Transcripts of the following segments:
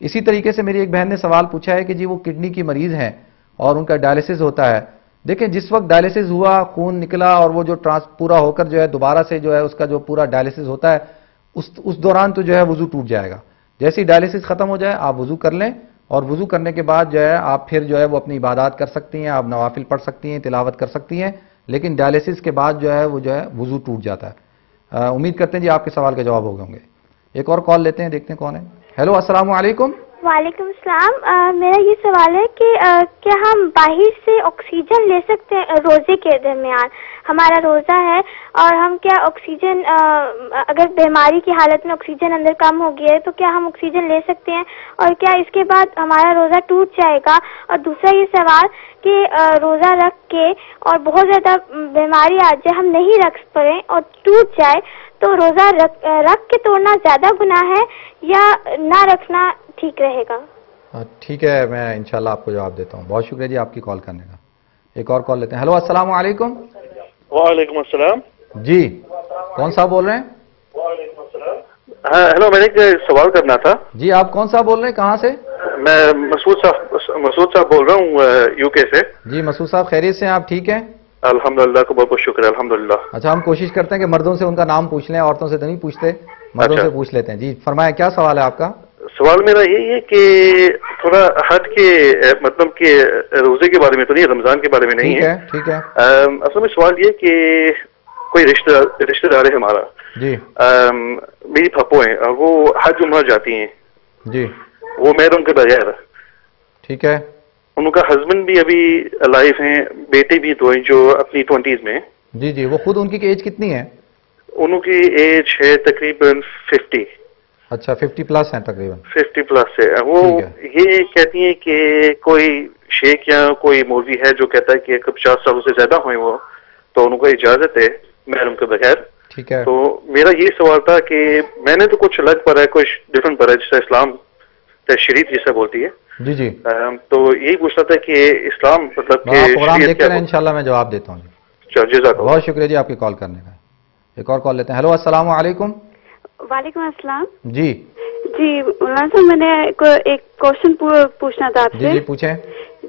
اسی طریقے سے میری ایک بہن نے سوال پوچھا ہے کہ جی وہ کڈنی کی مریض ہیں اور ان کا ڈائلسس ہوتا ہے. دیکھیں جس وقت ڈائلسس ہوا، خون نکلا اور وہ جو پورا ہو کر جو ہے دوبارہ سے جو ہے اس کا جو پورا ڈائلسس ہوتا ہے اس دوران تو جو ہے وضو ٹوٹ جائے گا. جیسے ہی ڈائلسس ختم ہو جائے آپ وضو کر لیں، اور وضو کرنے کے بعد جو ہے آپ پھر جو ہے وہ اپنی عبادات کر سکتی ہیں، آپ نوافل پڑھ سکتی ہیں، تلاوت کر سکتی ہیں. لیکن ڈائلسس کے بعد جو ہے وہ جو ہے وضو ٹوٹ جاتا ہے. امید کرتے ہیں جی آپ کے سوال کے جواب ہو گئے ہوں گے. ایک اور کال لیتے ہیں، دیکھتے ہیں کون ہے. ہیلو، السلام علیکم. وعلیکم السلام. میرا یہ سوال ہے کہ کیا ہم باہر سے آکسیجن لے سکتے ہیں روزے کے درمیان؟ ہمارا روزہ ہے اور ہم کیا آکسیجن اگر بیماری کی حالت میں آکسیجن اندر کم ہو گیا ہے تو کیا ہم آکسیجن لے سکتے ہیں، اور کیا اس کے بعد ہمارا روزہ ٹوٹ جائے گا؟ اور دوسرا یہ سوال کہ روزہ رکھ کے اور بہت زیادہ بیماری آ جائے، ہم نہیں رکھ پائیں اور ٹوٹ جائے تو روزہ رکھ کے توڑنا زیادہ گناہ ہے یا نہ رکھنا ٹھیک رہے گا؟ ٹھیک ہے، میں انشاءاللہ آپ کو جواب دیتا ہوں. بہت شکریہ جی آپ کی کال کرنے کا. ایک اور کال لیتے ہیں. ہیلو، السلام علیکم. وعلیکم السلام. جی کون صاحب بول رہے ہیں؟ ہاں ہیلو، میں نے ایک سوال کرنا تھا. جی آپ کون صاحب بول رہے ہیں، کہاں سے؟ میں مسعود صاحب بول رہا ہوں یو کے سے. جی مسعود صاحب خیریت سے ہیں؟ آپ ٹھیک ہیں؟ الحمدللہ کو بہت بہت شکر ہے. الحمدللہ. اچھا، ہم کوشش کرتے ہیں کہ مردوں سے ان کا نام پوچھ لیں، عورتوں سے تو نہیں پوچھتے، مردوں سے پوچھ لیتے ہیں. جی فرمائیں، کیا سوال ہے آپ کا؟ سوال میرا یہی ہے کہ تھوڑا ہٹ کے مطلب کہ روزے کے بارے میں تو نہیں، رمضان کے بارے میں نہیں ہے. ٹھیک ہے. اصل میں سوال یہ کہ کوئی رشتہ دار ہے ہمارا، جی میری پھپھو ہیں اور وہ حج عمرہ جاتی ہیں. جی وہ محرم کے بغیر. ٹھیک ہے. ان کا ہسبینڈ بھی ابھی لائف ہیں، بیٹے بھی تو ہیں جو اپنی 20s میں. جی جی وہ خود ان کی ایج کتنی ہے؟ ان کی ایج ہے تقریباً 50. اچھا 50 پلس ہیں تقریباً. 50 پلس ہے. وہ یہ کہتی ہیں کہ کوئی شیخ یا کوئی مولوی ہے جو کہتا ہے کہ 50 سالوں سے زیادہ ہوئے وہ تو ان کو اجازت ہے محرم کے بغیر. ٹھیک ہے. تو میرا یہ سوال تھا کہ میں نے تو کچھ الگ پڑھا ہے، کچھ ڈفرنٹ پڑھا ہے، جیسے اسلام شریعت جسے بولتی ہے. جی جی تو یہی پوچھتا تھا کہ اسلام مطلب کہ پروگرام دیکھتے ہیں، انشاءاللہ میں جواب دیتا ہوں. بہت شکریہ جی آپ کی کال کرنے کا. ایک اور کال لیتے ہیں. ہیلو السلام علیکم. وعلیکم السلام. جی مولانا صاحب میں نے ایک کوشچن پوچھنا تھا آپ سے. جی پوچھیں.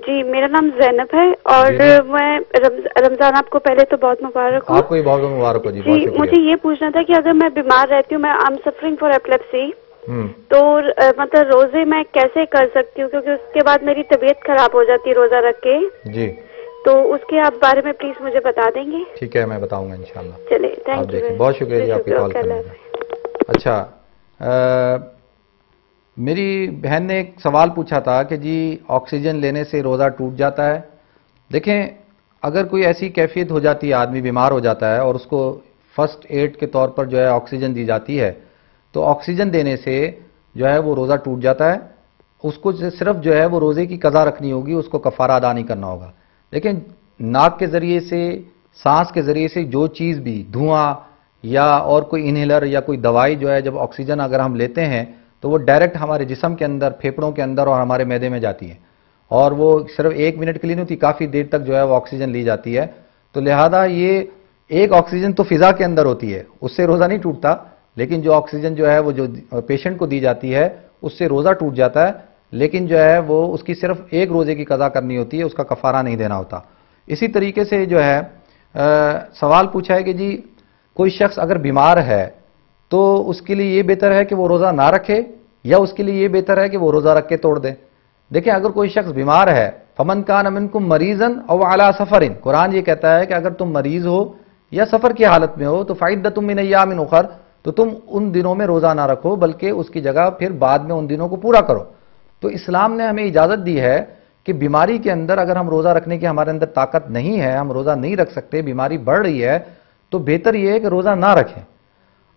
جی میرا نام زینب ہے اور میں رمضان آپ کو پہلے تو بہت مبارک ہوں. آپ کو بھی بہت بہت مبارک ہو. جی مجھے یہ پوچھنا تھا کہ اگر میں بیمار رہتی ہوں، میں آئی ایم سفرنگ فار ایپلیپسی، تو مطلب روزے میں کیسے کر سکتی ہوں کیونکہ اس کے بعد میری طبیعت خراب ہو جاتی ہے روزہ رکھ کے. جی تو اس کے آپ بارے میں پلیز مجھے بتا دیں گے؟ ٹھیک ہے، میں بتاؤں گا انشاءاللہ. چلے تھینک یو. بہت شکریہ جی آپ کی کال کرنے کا. اچھا میری بہن نے ایک سوال پوچھا تھا کہ جی آکسیجن لینے سے روزہ ٹوٹ جاتا ہے. دیکھیں اگر کوئی ایسی کیفیت ہو جاتی ہے، آدمی بیمار ہو جاتا ہے اور اس کو فرسٹ ایڈ کے طور پر جو ہے آکسیجن دی جاتی ہے، تو آکسیجن دینے سے جو ہے وہ روزہ ٹوٹ جاتا ہے. اس کو صرف جو ہے وہ روزے کی قضا رکھنی ہوگی، اس کو کفارہ ادا نہیں کرنا ہوگا. لیکن ناک کے ذریعے سے، سانس کے ذریعے سے جو چیز بھی دھواں یا اور کوئی انہیلر یا کوئی دوائی جو ہے، جب آکسیجن اگر ہم لیتے ہیں تو وہ ڈائریکٹ ہمارے جسم کے اندر، پھیپھڑوں کے اندر اور ہمارے معدے میں جاتی ہے، اور وہ صرف 1 منٹ کے لیے نہیں ہوتی، کافی دیر تک جو ہے وہ آکسیجن لی جاتی ہے. تو لہذا یہ ایک آکسیجن تو فضا کے اندر ہوتی ہے، اس سے روزہ نہیں ٹوٹتا، لیکن جو آکسیجن جو ہے وہ جو پیشنٹ کو دی جاتی ہے اس سے روزہ ٹوٹ جاتا ہے. لیکن جو ہے وہ اس کی صرف ایک روزے کی قضا کرنی ہوتی ہے، اس کا کفارہ نہیں دینا ہوتا. اسی طریقے سے جو ہے سوال پوچھا ہے کہ جی کوئی شخص اگر بیمار ہے تو اس کے لیے یہ بہتر ہے کہ وہ روزہ نہ رکھے یا اس کے لیے یہ بہتر ہے کہ وہ روزہ رکھ کے توڑ دے. دیکھیں اگر کوئی شخص بیمار ہے، فمن کان منکم مریضا او علی سفر، قرآن یہ کہتا ہے کہ اگر تم مریض ہو یا سفر کی حالت میں ہو تو فعدۃ من ایام اخر، تو تم ان دنوں میں روزہ نہ رکھو بلکہ اس کی جگہ پھر بعد میں ان دنوں کو پورا کرو. تو اسلام نے ہمیں اجازت دی ہے کہ بیماری کے اندر اگر ہم روزہ رکھنے کی ہمارے اندر طاقت نہیں ہے، ہم روزہ نہیں رکھ سکتے، بیماری بڑھ رہی ہے، تو بہتر یہ ہے کہ روزہ نہ رکھیں.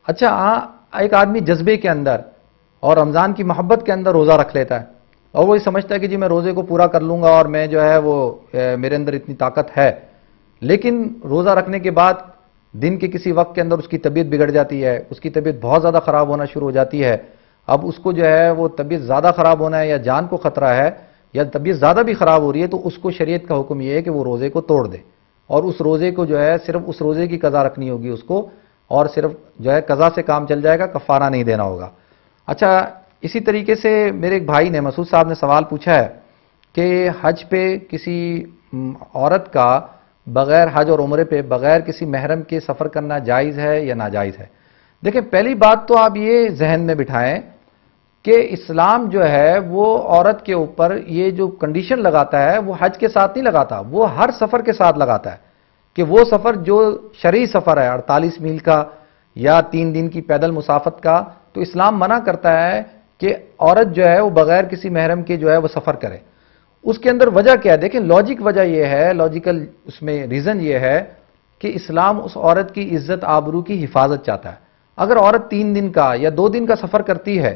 اچھا ایک آدمی جذبے کے اندر اور رمضان کی محبت کے اندر روزہ رکھ لیتا ہے اور وہ یہ سمجھتا ہے کہ جی میں روزے کو پورا کر لوں گا اور میں جو ہے وہ میرے اندر اتنی طاقت ہے، لیکن روزہ رکھنے کے بعد دن کے کسی وقت کے اندر اس کی طبیعت بگڑ جاتی ہے، اس کی طبیعت بہت زیادہ خراب ہونا شروع ہو جاتی ہے. اب اس کو جو ہے وہ طبیعت زیادہ خراب ہونا ہے یا جان کو خطرہ ہے یا طبیعت زیادہ بھی خراب ہو رہی ہے، تو اس کو شریعت کا حکم یہ ہے کہ وہ روزے کو توڑ دے اور اس روزے کو جو ہے صرف اس روزے کی قضا رکھنی ہوگی اس کو، اور صرف جو ہے قضا سے کام چل جائے گا، کفارہ نہیں دینا ہوگا. اچھا اسی طریقے سے میرے ایک بھائی نے مسعود صاحب نے سوال پوچھا ہے کہ حج پہ کسی عورت کا بغیر حج اور عمرے پہ بغیر کسی محرم کے سفر کرنا جائز ہے یا ناجائز ہے؟ دیکھیں پہلی بات تو آپ یہ ذہن میں بٹھائیں کہ اسلام جو ہے وہ عورت کے اوپر یہ جو کنڈیشن لگاتا ہے وہ حج کے ساتھ نہیں لگاتا، وہ ہر سفر کے ساتھ لگاتا ہے کہ وہ سفر جو شرعی سفر ہے 48 میل کا یا 3 دن کی پیدل مسافت کا، تو اسلام منع کرتا ہے کہ عورت جو ہے وہ بغیر کسی محرم کے جو ہے وہ سفر کرے۔ اس کے اندر وجہ کیا ہے؟ دیکھیں لاجک وجہ یہ ہے، لاجیکل اس میں ریزن یہ ہے کہ اسلام اس عورت کی عزت آبرو کی حفاظت چاہتا ہے۔ اگر عورت 3 دن کا یا 2 دن کا سفر کرتی ہے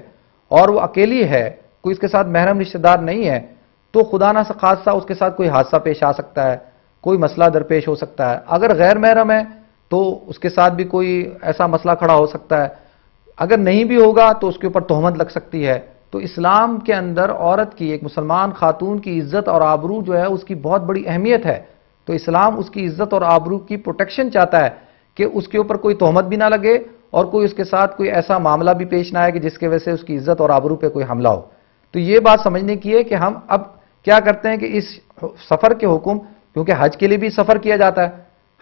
اور وہ اکیلی ہے، کوئی اس کے ساتھ محرم رشتہ دار نہیں ہے، تو خدا نہ خاصہ اس کے ساتھ کوئی حادثہ پیش آ سکتا ہے، کوئی مسئلہ درپیش ہو سکتا ہے۔ اگر غیر محرم ہے تو اس کے ساتھ بھی کوئی ایسا مسئلہ کھڑا ہو سکتا ہے، اگر نہیں بھی ہوگا تو اس کے اوپر تہمت لگ سکتی ہے۔ تو اسلام کے اندر عورت کی، ایک مسلمان خاتون کی عزت اور آبرو جو ہے اس کی بہت بڑی اہمیت ہے، تو اسلام اس کی عزت اور آبرو کی پروٹیکشن چاہتا ہے کہ اس کے اوپر کوئی تہمت بھی نہ لگے اور کوئی اس کے ساتھ کوئی ایسا معاملہ بھی پیش نہ آئے کہ جس کی وجہ سے اس کی عزت اور آبرو پہ کوئی حملہ ہو۔ تو یہ بات سمجھنے کی ہے کہ ہم اب کیا کرتے ہیں کہ اس سفر کے حکم، کیونکہ حج کے لیے بھی سفر کیا جاتا ہے،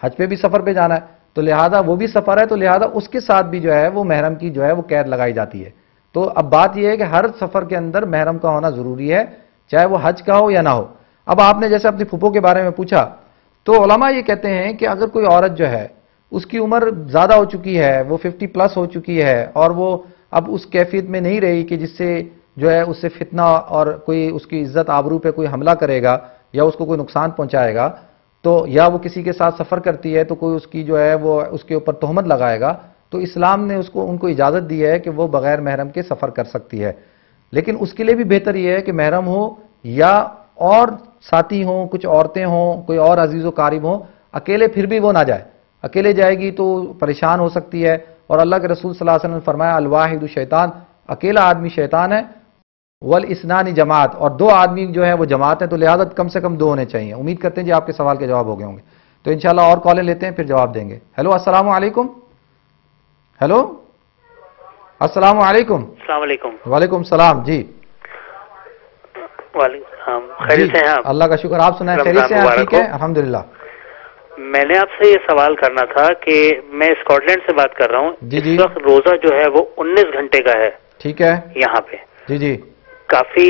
حج پہ بھی سفر پہ جانا ہے، تو لہذا وہ بھی سفر ہے، تو لہذا اس کے ساتھ بھی جو ہے وہ محرم کی جو ہے وہ قید لگائی جاتی ہے۔ تو اب بات یہ ہے کہ ہر سفر کے اندر محرم کا ہونا ضروری ہے، چاہے وہ حج کا ہو یا نہ ہو۔ اب آپ نے جیسے اپنی پھپھو کے بارے میں پوچھا، تو علماء یہ کہتے ہیں کہ اگر کوئی عورت جو ہے اس کی عمر زیادہ ہو چکی ہے، وہ 50 پلس ہو چکی ہے اور وہ اب اس کیفیت میں نہیں رہی کہ جس سے جو ہے اس سے فتنہ اور کوئی اس کی عزت آبرو پہ کوئی حملہ کرے گا یا اس کو کوئی نقصان پہنچائے گا، تو یا وہ کسی کے ساتھ سفر کرتی ہے تو کوئی اس کی جو ہے وہ اس کے اوپر تہمت لگائے گا، تو اسلام نے ان کو اجازت دی ہے کہ وہ بغیر محرم کے سفر کر سکتی ہے۔ لیکن اس کے لیے بھی بہتر یہ ہے کہ محرم ہو یا اور ساتھی ہوں، کچھ عورتیں ہوں، کوئی اور عزیز و قارب ہوں، اکیلے پھر بھی وہ نہ جائے۔ اکیلے جائے گی تو پریشان ہو سکتی ہے، اور اللہ کے رسول صلی اللہ علیہ وسلم نے فرمایا الواحد شیطان، اکیلا آدمی شیطان ہے، والاثنان جماعت، اور 2 آدمی جو ہے وہ جماعت ہے، تو لہذا کم سے کم 2 ہونے چاہیے۔ امید کرتے ہیں جی آپ کے سوال کے جواب ہو گئے ہوں گے، تو انشاءاللہ اور کالیں لیتے ہیں پھر جواب دیں گے۔ ہیلو السلام علیکم۔ ہیلو السلام علیکم۔ السلام علیکم۔ وعلیکم السلام۔ جی وعلیکم السلام، خیریت سے ہیں آپ؟ اللہ کا شکر، آپ سنائیں، خیریت سے ہیں؟ ٹھیک ہے الحمدللہ۔ میں نے آپ سے یہ سوال کرنا تھا کہ میں اسکاٹ لینڈ سے بات کر رہا ہوں۔ جی جی۔ اس وقت روزہ جو ہے وہ 19 گھنٹے کا ہے۔ ٹھیک ہے یہاں پہ جی جی کافی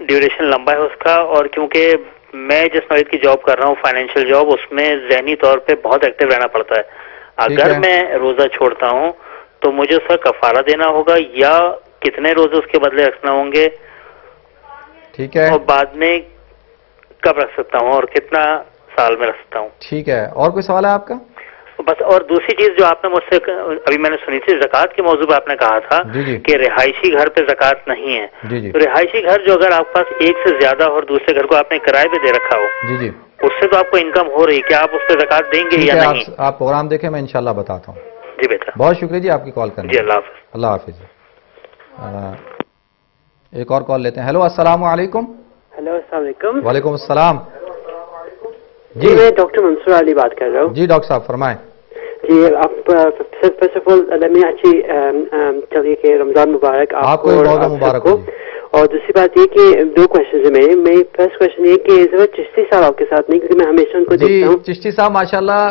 ڈیوریشن لمبا ہے اس کا، اور کیونکہ میں جس نوعیت کی جاب کر رہا ہوں فائنینشیل جاب، اس میں ذہنی طور پہ بہت ایکٹیو رہنا پڑتا ہے۔ اگر میں روزہ چھوڑتا ہوں تو مجھے اس کا کفارہ دینا ہوگا یا کتنے روزے اس کے بدلے رکھنا ہوں گے؟ ٹھیک ہے۔ اور بعد میں کب رکھ سکتا ہوں اور کتنا سال میں رکھ سکتا ہوں؟ ٹھیک ہے، اور کوئی سوال ہے آپ کا؟ بس، اور دوسری چیز جو آپ نے مجھ سے ابھی میں نے سنی تھی، زکوٰۃ کے موضوع پہ آپ نے کہا تھا کہ رہائشی گھر پہ زکوٰۃ نہیں ہے۔ تو رہائشی گھر جو اگر آپ کے پاس ایک سے زیادہ اور دوسرے گھر کو آپ نے کرائے پہ دے رکھا ہو، اس سے تو آپ کو انکم ہو رہی، کیا آپ اس پہ زکوٰۃ دیں گے یا نہیں؟ آپ پروگرام دیکھیں، میں انشاءاللہ بتاتا ہوں۔ جی بہتر، بہت شکریہ جی آپ کی کال کرنے۔ جی اللہ حافظ۔ اللہ حافظ۔ ایک اور کال لیتے ہیں۔ ہیلو السلام علیکم۔ ہیلو السلام علیکم۔ وعلیکم السلام۔ جی میں ڈاکٹر منصور علی بات کر رہا ہوں۔ جی ڈاکٹر صاحب فرمائیں۔ جی آپ فرسٹ آف آل میں اچھی چلیے کہ رمضان مبارک آپ کو بہت مبارک ہو۔ اور دوسری بات یہ کہ 2 کوشچنز ہیں میرے۔ فرسٹ کوشچن یہ کہ ضرورت چشتی صاحب آپ کے ساتھ نہیں، کیونکہ میں ہمیشہ ان کو دیکھتا ہوں۔ چشتی صاحب ماشاءاللہ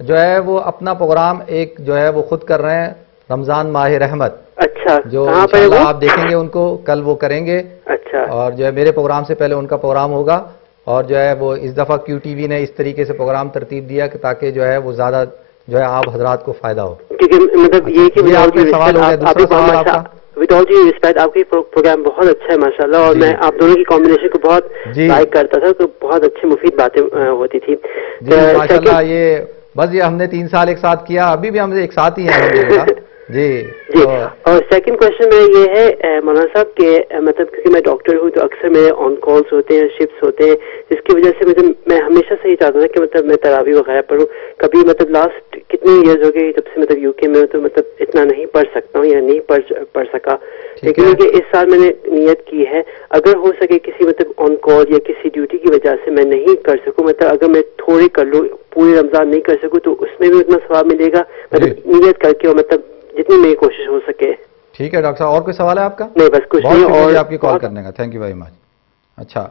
جو ہے وہ اپنا پروگرام ایک جو ہے وہ خود کر رہے ہیں، رمضان ماہ رحمت۔ اچھا، جو انشاءاللہ آپ دیکھیں گے ان کو، کل وہ کریں گے۔ اچھا، اور جو ہے میرے پروگرام سے پہلے ان کا پروگرام ہوگا، اور جو ہے وہ اس دفعہ کیو ٹی وی نے اس طریقے سے پروگرام ترتیب دیا کہ تاکہ جو ہے وہ زیادہ جو ہے آپ حضرات کو فائدہ ہو۔ کیونکہ مطلب یہ کہ آپ کے سوال ہو گیا، دوسرا سوال آپ کا؟ ود آل ڈیو ریسپیکٹ، آپ کی پروگرام بہت اچھا ہے ماشاءاللہ، اور میں آپ دونوں کی کمبینیشن کو بہت لائک کرتا تھا، تو بہت اچھی مفید باتیں ہوتی تھی۔ جی ماشاءاللہ، یہ بس یہ ہم نے 3 سال ایک ساتھ کیا، ابھی بھی ہم ایک ساتھ ہی ہیں۔ جی جی۔ اور سیکنڈ کوشچن میں یہ ہے مولانا صاحب کہ مطلب کیونکہ میں ڈاکٹر ہوں تو اکثر میرے آن کالس ہوتے ہیں، شفٹس ہوتے ہیں، جس کی وجہ سے میں ہمیشہ سے یہ چاہتا تھا کہ مطلب میں تراویح وغیرہ پڑھوں۔ کبھی مطلب لاسٹ کتنے ایئرز ہو گئے جب سے مطلب یو کے میں تو مطلب اتنا نہیں پڑھ سکتا ہوں یا نہیں پڑھ سکا، لیکن اس سال میں نے نیت کی ہے اگر ہو سکے کسی مطلب آن کال یا کسی ڈیوٹی کی وجہ سے میں نہیں کر سکوں، مطلب اگر میں تھوڑے کر لوں، پورے رمضان نہیں کر سکوں، تو اس میں بھی اتنا ثواب ملے گا، مطلب نیت کر کے، اور مطلب جتنی میری کوشش ہو سکے۔ ٹھیک ہے ڈاکٹر صاحب، اور کوئی سوال ہے آپ کا؟ نہیں بس کچھ بہت نہیں. شکریہ اور آپ کی کال کرنے کا، تھینک یو ویری مچ. اچھا،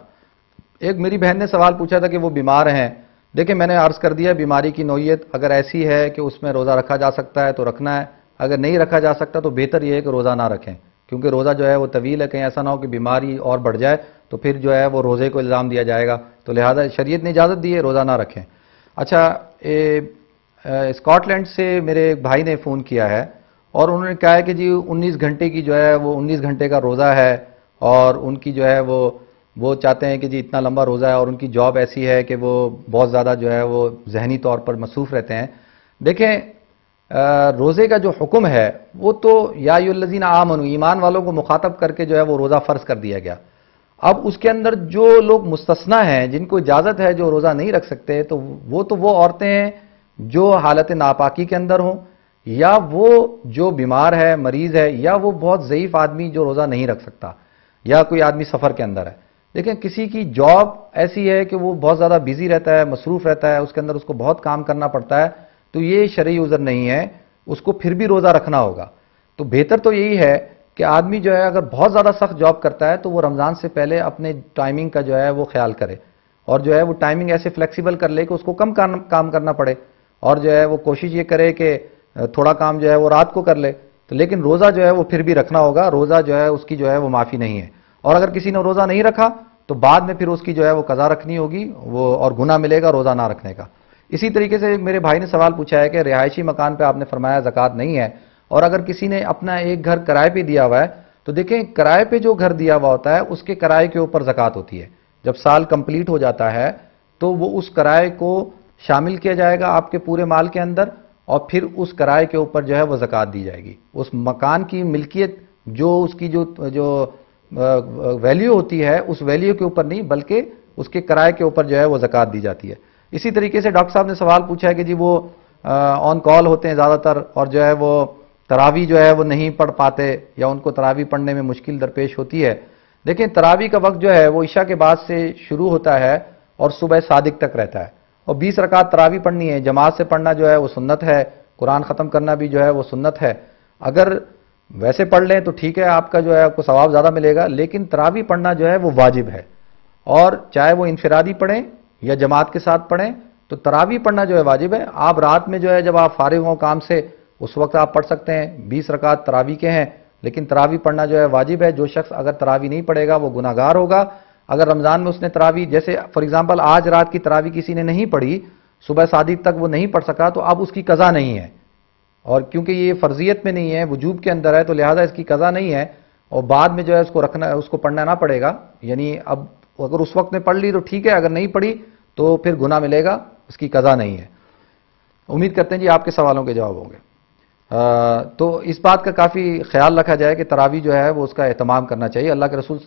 ایک میری بہن نے سوال پوچھا تھا کہ وہ بیمار ہیں. دیکھیں میں نے عرض کر دیا بیماری کی نوعیت اگر ایسی ہے کہ اس میں روزہ رکھا جا سکتا ہے تو رکھنا ہے، اگر نہیں رکھا جا سکتا تو بہتر یہ ہے کہ روزہ نہ رکھیں، کیونکہ روزہ جو ہے وہ طویل ہے، کہیں ایسا نہ ہو کہ بیماری اور بڑھ جائے تو پھر جو ہے وہ روزے کو الزام دیا جائے گا، تو لہذا شریعت نے اجازت دی ہے روزہ نہ رکھیں. اچھا، اسکاٹ لینڈ سے میرے ایک بھائی نے فون کیا ہے اور انہوں نے کہا ہے کہ جی 19 گھنٹے کی جو ہے وہ 19 گھنٹے کا روزہ ہے، اور ان کی جو ہے وہ چاہتے ہیں کہ جی اتنا لمبا روزہ ہے، اور ان کی جاب ایسی ہے کہ وہ بہت زیادہ جو ہے وہ ذہنی طور پر مصروف رہتے ہیں. دیکھیں روزے کا جو حکم ہے وہ تو یا ایھا الذین آمنوا، ایمان والوں کو مخاطب کر کے جو ہے وہ روزہ فرض کر دیا گیا. اب اس کے اندر جو لوگ مستثنیٰ ہیں جن کو اجازت ہے جو روزہ نہیں رکھ سکتے، تو وہ عورتیں ہیں جو حالت ناپاکی کے اندر ہوں، یا وہ جو بیمار ہے، مریض ہے، یا وہ بہت ضعیف آدمی جو روزہ نہیں رکھ سکتا، یا کوئی آدمی سفر کے اندر ہے. دیکھیں کسی کی جاب ایسی ہے کہ وہ بہت زیادہ بیزی رہتا ہے، مصروف رہتا ہے، اس کے اندر اس کو بہت کام کرنا پڑتا ہے، تو یہ شرعی عذر نہیں ہے، اس کو پھر بھی روزہ رکھنا ہوگا. تو بہتر تو یہی ہے کہ آدمی جو ہے اگر بہت زیادہ سخت جاب کرتا ہے تو وہ رمضان سے پہلے اپنے ٹائمنگ کا جو ہے وہ خیال کرے، اور جو ہے وہ ٹائمنگ ایسے فلیکسیبل کر لے کہ اس کو کم کام کرنا پڑے، اور جو ہے وہ کوشش یہ کرے کہ تھوڑا کام جو ہے وہ رات کو کر لے. تو لیکن روزہ جو ہے وہ پھر بھی رکھنا ہوگا، روزہ جو ہے اس کی جو ہے وہ معافی نہیں ہے. اور اگر کسی نے روزہ نہیں رکھا تو بعد میں پھر اس کی جو ہے وہ قضا رکھنی ہوگی، وہ اور گناہ ملے گا روزہ نہ رکھنے کا. اسی طریقے سے میرے بھائی نے سوال پوچھا ہے کہ رہائشی مکان پہ آپ نے فرمایا زکوٰۃ نہیں ہے، اور اگر کسی نے اپنا ایک گھر کرائے پہ دیا ہوا ہے تو دیکھیں کرائے پہ جو گھر دیا ہوا ہوتا ہے اس کے کرائے کے اوپر زکوٰۃ ہوتی ہے. جب سال کمپلیٹ ہو جاتا ہے تو وہ اس کرائے کو شامل کیا جائے گا آپ کے پورے مال کے اندر، اور پھر اس کرائے کے اوپر جو ہے وہ زکوٰۃ دی جائے گی. اس مکان کی ملکیت جو اس کی جو ویلیو ہوتی ہے اس ویلیو کے اوپر نہیں بلکہ اس کے کرائے کے اوپر جو ہے وہ زکوٰۃ دی جاتی ہے. اسی طریقے سے ڈاکٹر صاحب نے سوال پوچھا ہے کہ جی وہ آن کال ہوتے ہیں زیادہ تر، اور جو ہے وہ تراویح جو ہے وہ نہیں پڑھ پاتے، یا ان کو تراویح پڑھنے میں مشکل درپیش ہوتی ہے. دیکھیں تراویح کا وقت جو ہے وہ عشاء کے بعد سے شروع ہوتا ہے اور صبح صادق تک رہتا ہے، اور 20 رکعت تراویح پڑھنی ہے. جماعت سے پڑھنا جو ہے وہ سنت ہے، قرآن ختم کرنا بھی جو ہے وہ سنت ہے. اگر ویسے پڑھ لیں تو ٹھیک ہے، آپ کا جو ہے آپ کو ثواب زیادہ ملے گا، لیکن تراویح پڑھنا جو ہے وہ واجب ہے، اور چاہے وہ انفرادی پڑھیں یا جماعت کے ساتھ پڑھیں تو تراویح پڑھنا جو ہے واجب ہے. آپ رات میں جو ہے جب آپ فارغ ہوں کام سے اس وقت آپ پڑھ سکتے ہیں، 20 رکعت تراویح کے ہیں، لیکن تراویح پڑھنا جو ہے واجب ہے. جو شخص اگر تراویح نہیں پڑھے گا وہ گناہ گار ہوگا. اگر رمضان میں اس نے تراویح، جیسے فار ایگزامپل آج رات کی تراویح کسی نے نہیں پڑھی، صبح صادق تک وہ نہیں پڑھ سکا، تو اب اس کی قضا نہیں ہے، اور کیونکہ یہ فرضیت میں نہیں ہے، وجوب کے اندر ہے، تو لہذا اس کی قضا نہیں ہے، اور بعد میں جو ہے اس کو رکھنا، اس کو پڑھنا نہ پڑے گا. یعنی اب اگر اس وقت میں پڑھ لی تو ٹھیک ہے، اگر نہیں پڑھی تو پھر گناہ ملے گا، اس کی قضا نہیں ہے. امید کرتے ہیں جی آپ کے سوالوں کے جواب ہوں گے. تو اس بات کا کافی خیال رکھا جائے کہ تراویح جو ہے وہ اس کا اہتمام کرنا چاہیے. اللہ کے رسول.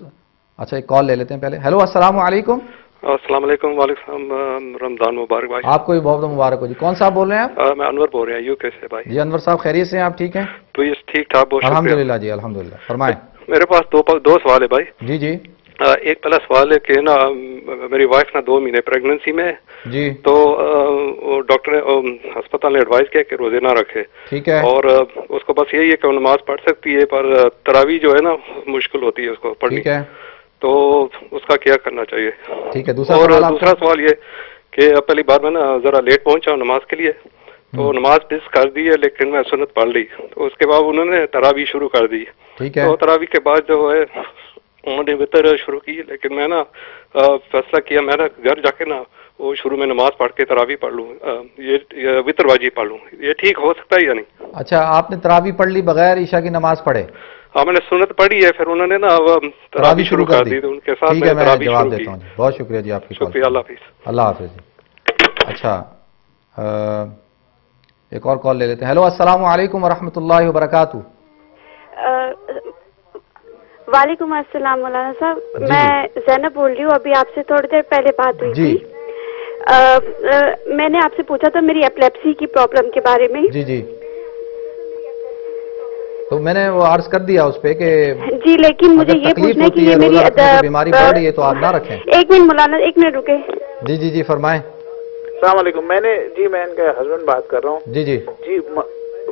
اچھا ایک کال لے لیتے ہیں پہلے. ہیلو السلام علیکم. السلام علیکم. وعلیکم السلام. رمضان مبارک بھائی. آپ کو بھی بہت بہت مبارک ہو جی. کون صاحب بول رہے ہیں آپ؟ میں انور بول رہا ہوں یو کے سے بھائی. جی انور صاحب خیریت سے ہیں آپ؟ ٹھیک ہیں؟ تو یہ ٹھیک ٹھاک. بہت شکریہ. الحمدللہ جی الحمدللہ. فرمائیں. میرے پاس دو سوال ہے بھائی. جی جی. ایک پہلا سوال ہے کہ نا میری وائف نا 2 مہینے پریگننسی میں جی، تو ڈاکٹر نے ہسپتال نے ایڈوائز کیا کہ روزے نہ رکھے. ٹھیک ہے. اور اس کو بس یہی ہے کہ وہ نماز پڑھ سکتی ہے پر تراویح جو ہے نا مشکل ہوتی ہے اس کو پڑھنی. ٹھیک ہے. تو اس کا کیا کرنا چاہیے؟ ٹھیک ہے. دوسرا سوال یہ کہ پہلی بار میں نا ذرا لیٹ پہنچا ہوں نماز کے لیے، تو نماز مس کر دی ہے لیکن میں سنت پڑھ لی. تو اس کے بعد انہوں نے تراویح شروع کر دی. ٹھیک ہے. تو تراویح کے بعد جو ہے انہوں نے وطر شروع کی، لیکن میں نا فیصلہ کیا میں نا گھر جا کے نا وہ شروع میں نماز پڑھ کے تراویح پڑھ لوں، یہ وطر واجب پڑھ لوں. یہ ٹھیک ہو سکتا ہے یا نہیں؟ اچھا آپ نے تراویح پڑھ لی بغیر عشاء کی نماز پڑھے؟ ہاں میں نے سنت پڑھی ہے، پھر انہوں نے نا تراویح شروع کر دی. ان کے ساتھ میں تراویح جواب دیتا ہوں. بہت شکریہ جی آپ کی. شکریہ. اللہ حافظ. اللہ حافظ جی. اچھا ایک اور کال لے لیتے ہیں. ہیلو السلام علیکم ورحمۃ اللہ وبرکاتہ. وعلیکم السلام مولانا صاحب. میں زینب بول رہی ہوں. ابھی آپ سے تھوڑی دیر پہلے بات ہوئی تھی. میں نے آپ سے پوچھا تھا میری ایپلیپسی کی پرابلم کے بارے میں. جی جی. تو میں نے وہ عرض کر دیا اس پہ کہ جی، لیکن مجھے یہ پوچھنا ہے کہ یہ میری بیماری بڑھ رہی ہے تو آپ نہ رکھیں. ایک منٹ مولانا، ایک منٹ رکے. جی جی جی فرمائیں. السلام علیکم. میں ان کے ہسبینڈ بات کر رہا ہوں. جی جی جی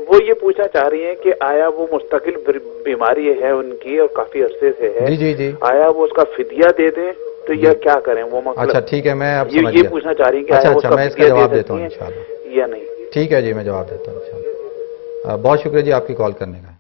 وہ یہ پوچھنا چاہ رہی ہیں کہ آیا وہ مستقل بیماری ہے ان کی اور کافی عرصے سے ہے، جی آیا وہ اس کا فدیہ دے دیں تو یا کیا کریں وہ مطلب؟ اچھا ٹھیک ہے، میں اب یہ پوچھنا چاہ رہی ہیں کہ آیا وہ اس کا میں اس کا جواب دیتا ہوں انشاءاللہ یا نہیں؟ ٹھیک ہے جی، میں جواب دیتا ہوں انشاءاللہ۔ بہت شکریہ جی آپ کی کال کرنے کا۔